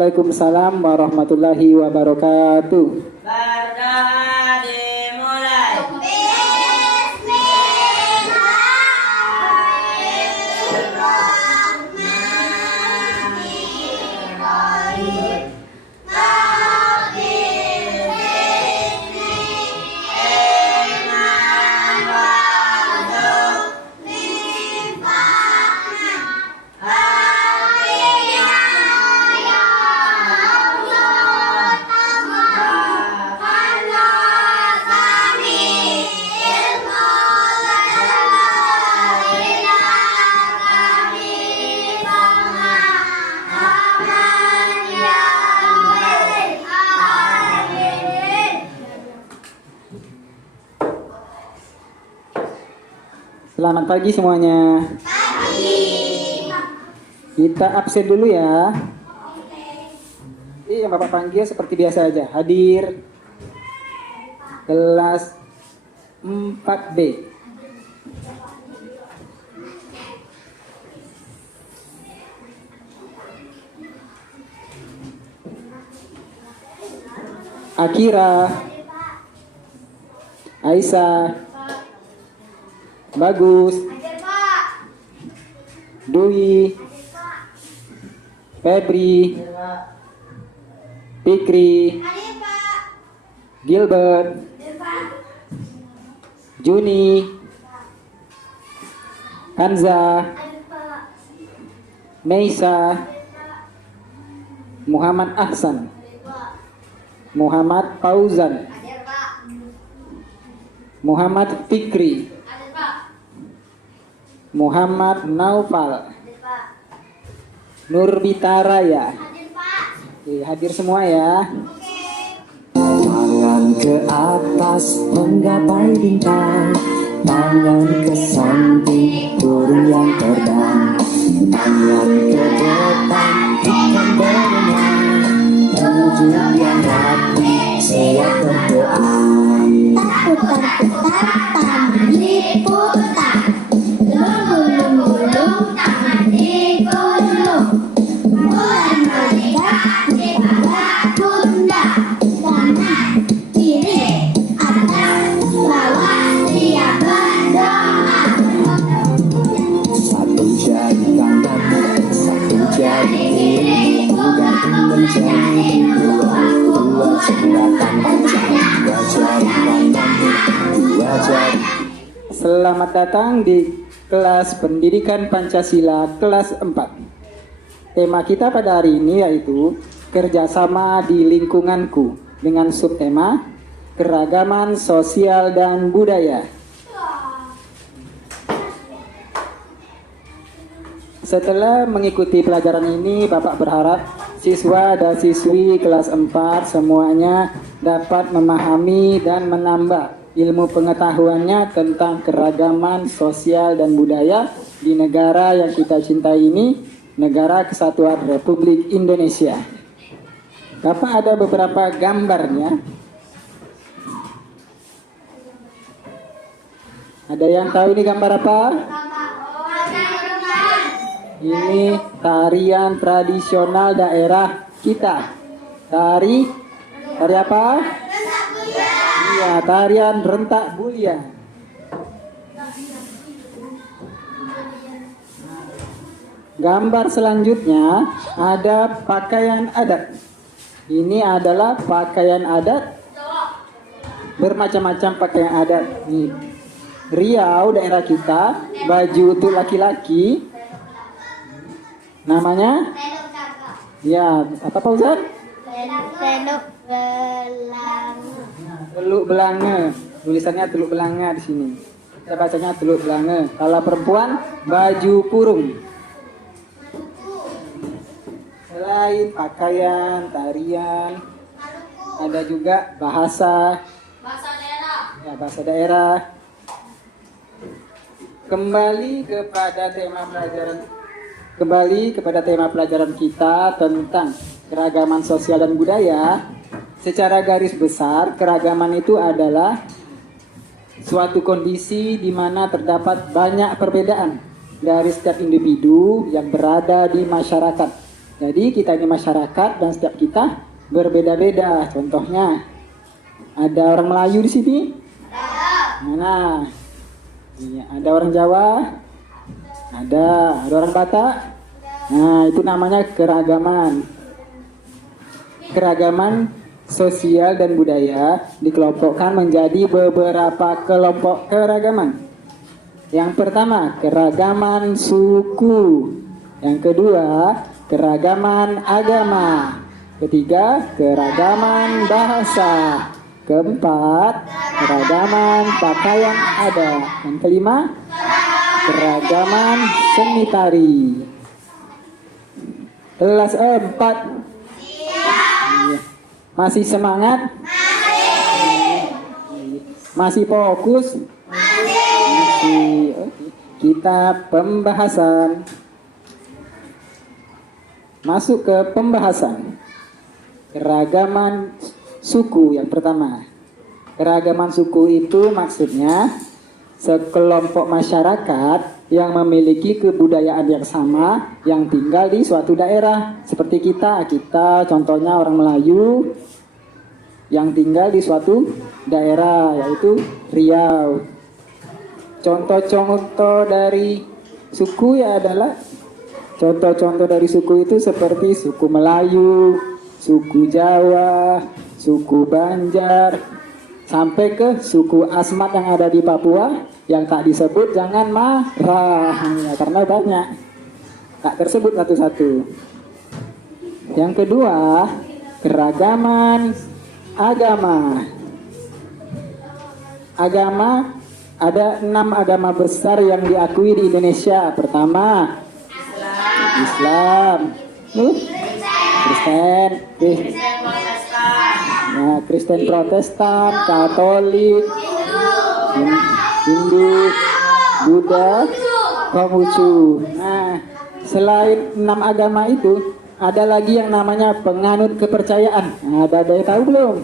Waalaikumsalam warahmatullahi wabarakatuh. Berdoa dimulai. Selamat pagi semuanya. Kita absen dulu ya. Yang Bapak panggil seperti biasa aja. Hadir kelas 4B. Akira, Aisyah, Bagus, Dwi, Febri, Fikri, Gilbert, Juni, Hanza, Meisa, Muhammad Ahsan, Muhammad Fauzan, Muhammad Fikri, Muhammad Naufal, Nurbita Raya. Oke, hadir semua ya. Tangan ke atas menggapai bintang, tangan ke samping burung yang terbang, tangan ke depan ikan berenang, menuju yang hati siap berdoa. Putar-putar tangan diputar, gulung-gulung tangan digulung, bulan meledak di bawah pundak, kanan kiri atas bawah dia berdoa. Satu jari kanan, satu jari kiri, ganti menjadi dua jari kanan, dua jari kanan, dua jari. Selamat datang di kelas Pendidikan Pancasila kelas 4. Tema kita pada hari ini yaitu kerjasama di lingkunganku dengan subtema keragaman sosial dan budaya. Setelah mengikuti pelajaran ini, Bapak berharap siswa dan siswi kelas 4 semuanya dapat memahami dan menambah ilmu pengetahuannya tentang keragaman sosial dan budaya di negara yang kita cintai ini, Negara Kesatuan Republik Indonesia. Bapak ada beberapa gambarnya. Ada yang tahu ini gambar apa? Ini tarian tradisional daerah kita. Tari apa? Iya, tarian rentak bulia. Gambar selanjutnya ada pakaian adat. Ini adalah pakaian adat, bermacam-macam pakaian adat. Nih, Riau daerah kita, baju untuk laki-laki namanya? Ya, apa Pak Ustaz? Teluk Belanga. Tulisannya Teluk Belanga di sini. Kita bacanya Teluk Belanga. Kalau perempuan baju kurung. Selain pakaian, tarian, ada juga bahasa daerah. Ya, bahasa daerah. Kembali kepada tema pelajaran kita tentang keragaman sosial dan budaya. Secara garis besar, keragaman itu adalah suatu kondisi di mana terdapat banyak perbedaan dari setiap individu yang berada di masyarakat. Jadi kita ini masyarakat dan setiap kita berbeda-beda. Contohnya, ada orang Melayu di sini? Mana? Iya, ada orang Jawa? Ada orang Batak? Nah, itu namanya keragaman. Keragaman sosial dan budaya dikelompokkan menjadi beberapa kelompok keragaman. Yang pertama, keragaman suku. Yang kedua, keragaman agama. Ketiga, keragaman bahasa. Keempat, keragaman pakaian adat. Yang kelima, keragaman seni tari. Kelas 4. Masih semangat? Masih fokus? Masih. Oke. Kita pembahasan. Masuk ke pembahasan. Keragaman suku yang pertama. Keragaman suku itu maksudnya sekelompok masyarakat yang memiliki kebudayaan yang sama yang tinggal di suatu daerah. Seperti kita contohnya orang Melayu yang tinggal di suatu daerah yaitu Riau. Contoh-contoh dari suku adalah contoh-contoh dari suku itu seperti suku Melayu, suku Jawa, suku Banjar, sampai ke suku Asmat yang ada di Papua yang tak disebut jangan marah ya, karena banyak tak tersebut satu-satu. Yang kedua, keragaman agama. Agama ada 6 agama besar yang diakui di Indonesia. Pertama, Islam, Kristen, Kristen Protestan, Katolik, Hindu, Buddha, Konghucu. Nah, selain 6 agama itu, ada lagi yang namanya penganut kepercayaan. Nah, ada yang tahu belum?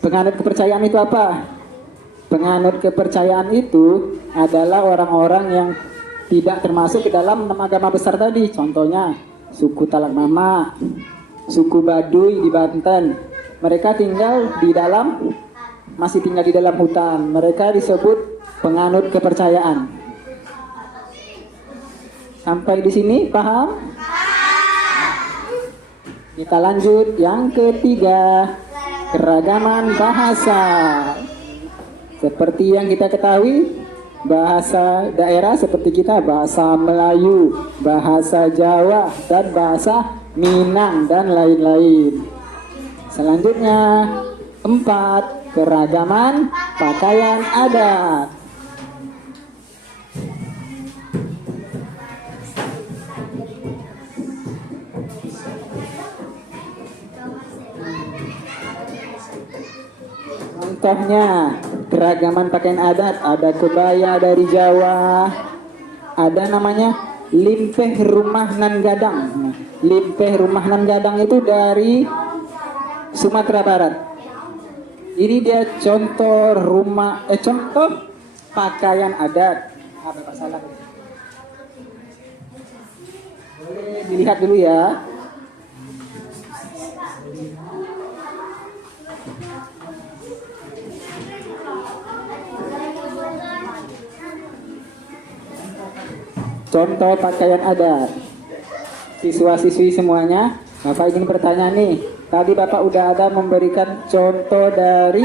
Penganut kepercayaan itu apa? Penganut kepercayaan itu adalah orang-orang yang tidak termasuk ke dalam 6 agama besar tadi. Contohnya, suku Talak Mama, suku Baduy di Banten. Mereka masih tinggal di dalam hutan. Mereka disebut penganut kepercayaan. Sampai di sini paham? Kita lanjut yang ketiga, keragaman bahasa. Seperti yang kita ketahui, bahasa daerah seperti kita, bahasa Melayu, bahasa Jawa, dan bahasa Minang, dan lain-lain. Selanjutnya, 4, keragaman pakaian adat. Contohnya, keragaman pakaian adat, ada kebaya dari Jawa, ada namanya limpeh rumah nan gadang. Limpeh rumah nan gadang itu dari Sumatera Barat. Ini dia contoh contoh pakaian adat. Bapak salah. Boleh dilihat dulu ya. Contoh pakaian adat. Siswa-siswi semuanya, Bapak ingin bertanya nih. Tadi Bapak udah ada memberikan contoh dari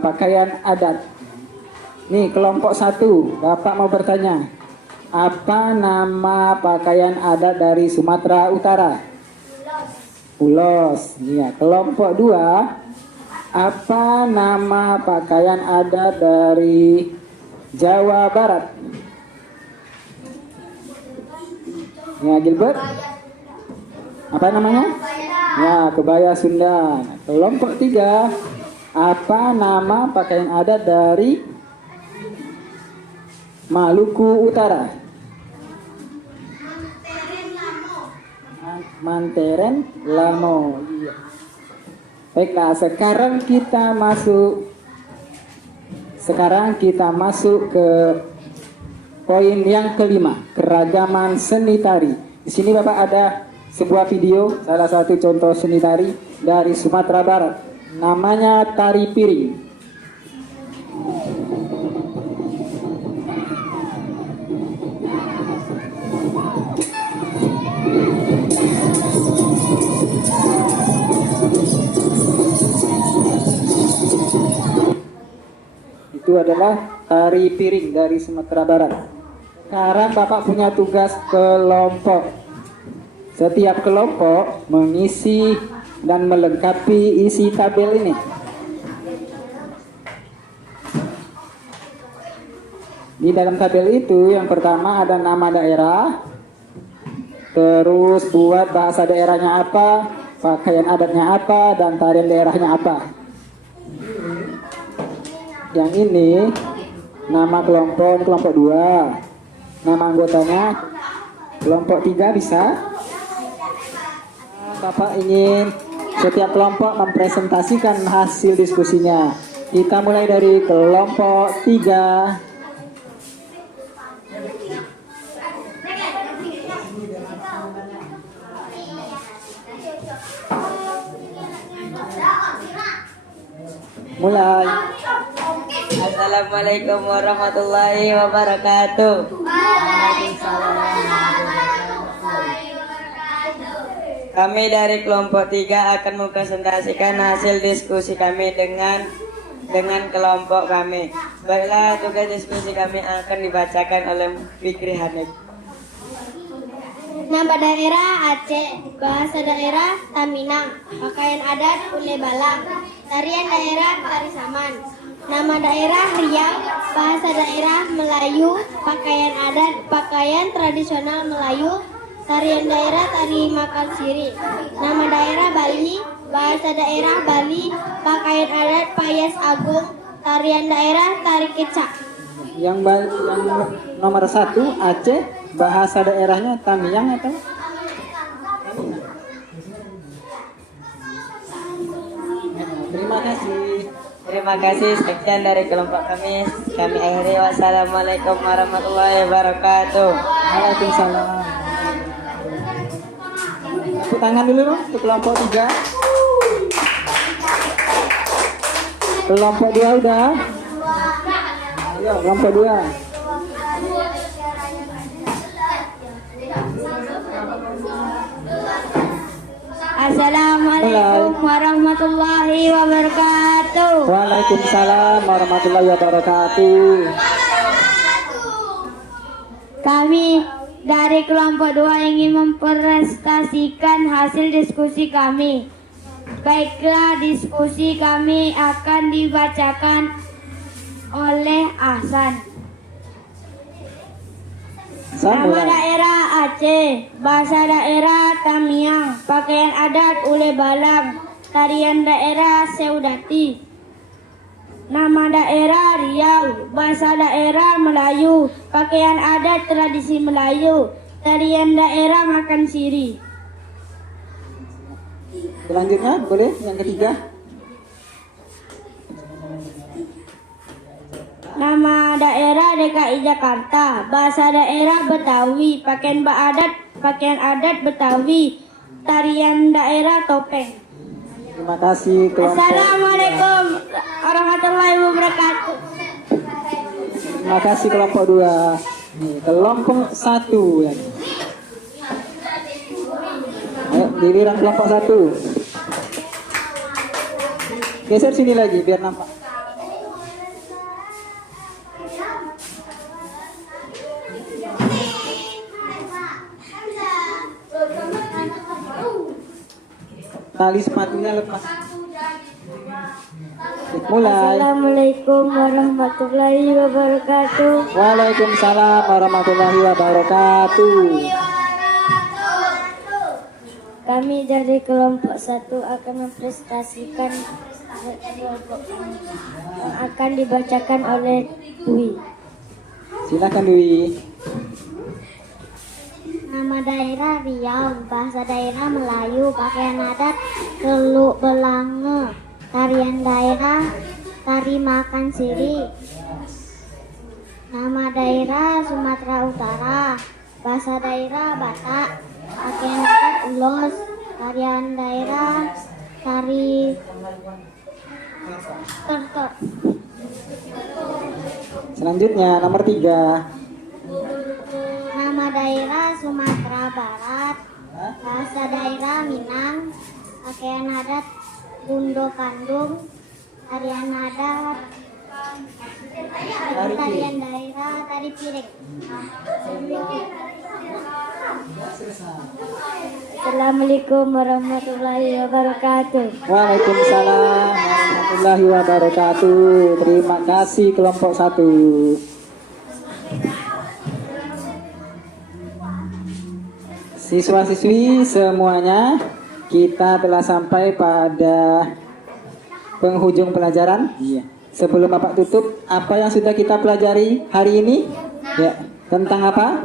pakaian adat. Nih kelompok 1, Bapak mau bertanya. Apa nama pakaian adat dari Sumatera Utara? Ulos. Iya. Kelompok 2, apa nama pakaian adat dari Jawa Barat? Ya, Gilbert. Apa namanya? Ya, kebaya Sunda. Kelompok 3, apa nama pakaian adat dari Maluku Utara? Manteren Lamo. Iya. Baiklah, sekarang kita masuk ke poin yang kelima, keragaman seni tari. Di sini Bapak ada sebuah video salah satu contoh seni tari dari Sumatera Barat. Namanya tari piring. Itu adalah tari piring dari Sumatera Barat. Sekarang Bapak punya tugas kelompok. Setiap kelompok mengisi dan melengkapi isi tabel ini. Di dalam tabel itu yang pertama ada nama daerah, terus buat bahasa daerahnya apa, pakaian adatnya apa, dan tarian daerahnya apa. Yang ini nama kelompok, ini kelompok 2. Nama anggotanya kelompok 3 bisa. Bapak ingin setiap kelompok mempresentasikan hasil diskusinya. Kita mulai dari kelompok 3. Mulai. Assalamualaikum warahmatullahi wabarakatuh. Kami dari kelompok 3 akan mempresentasikan hasil diskusi kami dengan kelompok kami. Baiklah, tugas diskusi kami akan dibacakan oleh Fikri Hanif. Nama daerah Aceh, bahasa daerah Taminang, pakaian adat Ule Balang, tarian daerah Tari Saman. Nama daerah Riau, bahasa daerah Melayu, pakaian adat pakaian tradisional Melayu, tarian daerah Tari Makan Siri. Nama daerah Bali, bahasa daerah Bali, pakaian adat Payas Agung, tarian daerah Tari Kecak. Yang nomor 1 Aceh, bahasa daerahnya Tamiang atau? Terima kasih. Terima kasih, sekian dari kelompok kami. Kami akhiri. Wassalamualaikum warahmatullahi wabarakatuh. Waalaikumsalam. Tepuk tangan dulu dong untuk kelompok 3. Kelompok 2 udah. Ayo, kelompok 2. Assalamualaikum warahmatullahi wabarakatuh. Waalaikumsalam warahmatullahi wabarakatuh. Kami dari kelompok 2 ingin mempresentasikan hasil diskusi kami. Baiklah, diskusi kami akan dibacakan oleh Ahsan. Nama daerah Aceh, bahasa daerah Tamiang, pakaian adat Ule Balang, tarian daerah Seudati. Nama daerah Riau, bahasa daerah Melayu, pakaian adat tradisi Melayu, tarian daerah Makan Siri. Selanjutnya boleh yang ketiga. Nama daerah DKI Jakarta, bahasa daerah Betawi, pakaian adat Betawi, tarian daerah Topeng. Terima kasih kelompok. Assalamualaikum warahmatullahi wabarakatuh. Terima kasih kelompok 2. Nih, kelompok 1 ya. Ayo, giliran kelompok 1. Geser sini lagi biar nampak. Tali sepatunya lepas. Mulai. Assalamualaikum warahmatullahi wabarakatuh. Waalaikumsalam warahmatullahi wabarakatuh. Kami dari kelompok 1 akan mempresentasikan kelompok kami yang akan dibacakan oleh Dwi. Silakan Dwi. Nama daerah Riau, bahasa daerah Melayu, pakaian adat Teluk Belange, tarian daerah Tari Makan Siri. Nama daerah Sumatera Utara, bahasa daerah Batak, pakaian adat ulos, tarian daerah, tari tortor. Selanjutnya nomor 3. Nama daerah Sumatera Barat, bahasa daerah Minang, pakaian adat Bundo Kandung, tarian adat, tarian daerah, tari piring. Assalamualaikum warahmatullahi wabarakatuh. Waalaikumsalam warahmatullahi wabarakatuh. Terima kasih kelompok 1. Siswa-siswi semuanya, kita telah sampai pada penghujung pelajaran. Sebelum Bapak tutup, apa yang sudah kita pelajari hari ini? Ya, tentang apa?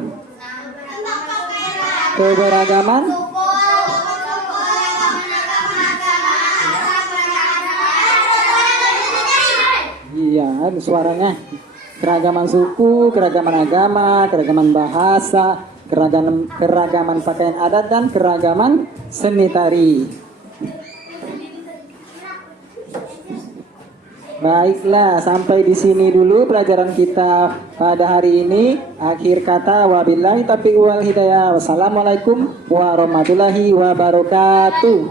Keberagaman. Iya, suaranya. Keragaman suku, keragaman agama, keragaman bahasa, keragaman pakaian adat, dan keragaman seni tari. Baiklah, sampai di sini dulu pelajaran kita pada hari ini. Akhir kata, wabillahi taufiq wal hidayah. Wassalamualaikum warahmatullahi wabarakatuh.